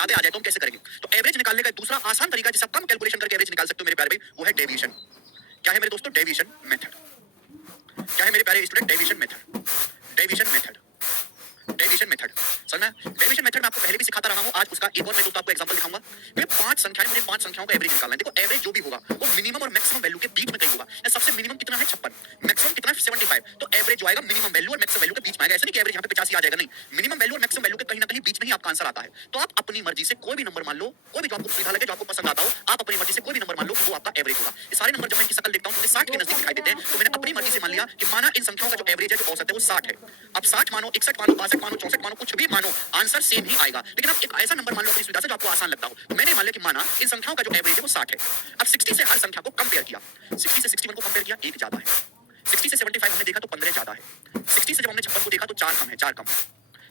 यादें आ जाए तो हम कैसे करेंगे? तो एवरेज निकालने का दूसरा आसान तरीका जिससे आप कम कैलकुलेशन करके एवरेज निकाल सकते हो मेरे प्यारे भाई, वो है डेविएशन। क्या है मेरे दोस्तों? Deviation method. क्या है मेरे प्यारे student? Deviation method. Deviation method. Deviation method समझ में? डेविएशन मेथड मैं आपको पहले भी सिखाता रहा हूं, आज उसका एक और मैं दोस्तों आपको एग्जांपल दिखाऊंगा। मैं 5 संख्याएं, मुझे 5 संख्याओं का एवरेज निकालना है। देखो एवरेज जो भी होगा वो मिनिमम और मैक्सिमम वैल्यू के बीच में कहीं होगा। सबसे मिनिमम कितना है? 56, मैक्सिमम कितना है? 75। तो एवरेज जो आएगा मिनिमम वैल्यू और मैक्सिमम वैल्यू के बीच में आएगा। ऐसा नहीं कि एवरेज यहां पे 85 आ जाएगा, नहीं, मिनिमम वैल्यू और मैक्सिमम वैल्यू के कहीं ना कहीं बीच में ही आपका आंसर आता है। तो आप अपनी मर्जी से कोई भी नंबर मान लो, कोई भी जो आपको सुविधा लगे, जो आपको पसंद आता हो, आप अपनी मर्जी से कोई भी नंबर मान लो कि वो आपका एवरेज होगा। ये सारे नंबर जब मैं इनकी शक्ल देखता हूं तो मुझे 60 के नजदीक दिखाई देते हैं, तो मैंने अपनी मर्जी से मान लिया कि माना इन संख्याओं का जो एवरेज है, जो औसत है वो 60 है। अब 60 मानो, 61 मानो, 62 मानो, 64 मानो, कुछ भी मानो, आंसर सेम ही आएगा। लेकिन आप एक ऐसा नंबर मान लो अपनी सुविधा से जो आपको आसान लगता हो। तो मैंने मान लिया कि माना इन संख्याओं का जो एवरेज है वो 60 है। अब 60 से हर संख्या को कंपेयर किया, 60 से 61 को कंपेयर किया, 1 ज्यादा है। 60 से 75 हमने देखा तो 15 ज्यादा है। 60 से जब हमने 56 को देखा तो 4 कम है, 4 कम है।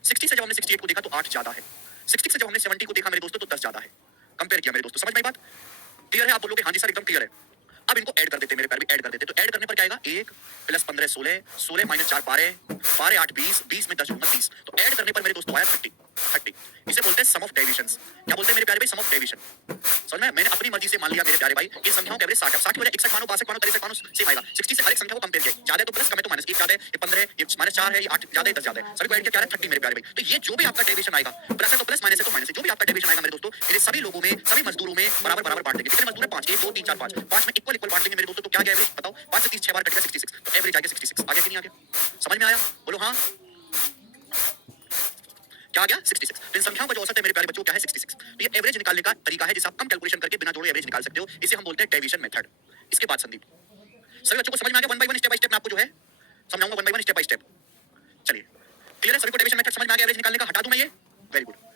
60 से जब हमने 68 को देखा तो 8 ज्यादा है। 60 से जब हमने 70 को देखा मेरे दोस्तों तो 10 ज्यादा है। कंपेयर किया मेरे दोस्तों, समझ में आई बात? क्लियर है? आप बोलोगे हाँ जी सर एकदम क्लियर है। अब इनको ऐड कर देते मेरे प्यारे, भी ऐड कर देते। तो ऐड करने पर क्या आएगा? 1 प्लस 15 16, 16 माइनस 4 12, 12 8 20, 20 में 10 जोड़ूंगा 30। तो ऐड करने पर मेरे दोस्तों आया 30, 30। इसे बोलते हैं सम ऑफ डेविएशंस। क्या बोलते हैं मेरे प्यारे भाई? सम ऑफ डेविएशन। समझ में? मैंने अपनी मर्जी से मान लिया मेरे प्यारे भाई इन संख्याओं का एवरेज 60 है। 60 की वजह 61 मानो, 62 मानो, 63 मानो, सेम आएगा। 60 से हर एक संख्या को कंपेयर किया, ज्यादा है तो प्लस, कम है तो माइनस। 1 ज्यादा है, ये 15 है, ये माइनस 4 है, ये 8 ज्यादा है, 10 ज्यादा है। सभी को ऐड किया, क्या है? 30 मेरे प्यारे भाई। तो ये जो भी आपका डेविएशन आएगा, प्लस है तो प्लस, माइनस है तो माइनस है, जो भी आपका डेविएशन आएगा मेरे दोस्तों, ये सभी लोगों में, सभी मजदूरों में बराबर बराबर बांट देंगे। कितने मजदूर है? 5, 1 2 3 4 5, 5 में इक्वल इक्वल बांट देंगे मेरे दोस्तों। तो क्या गया एवरेज? बताओ, 5 से 30 6 बार कट गया 66। तो एवरेज आ गया 66। आ गया कि नहीं आ गया? समझ में आया? बोलो हाँ। क्या आ गया? 66। तो इन संख्याओं का जो औसत है मेरे प्यारे बच्चों क्या है? 66। तो ये एवरेज निकालने का तरीका है जिसे आप कम कैलकुलेशन करके बिना जोड़े एवरेज निकाल सकते हो। इसे हम बोलते हैं डेविएशन मेथड। इसके बाद संदीप, सभी बच्चों को समझ में आ गया? One by one, step by step मैं आपको जो है समझाऊंगा, one by one, step by step. चलिए, क्लियर है? सभी को डेविएशन मेथड समझ में आ गया? एवरेज निकालने का हटा दूं मैं ये? Very good.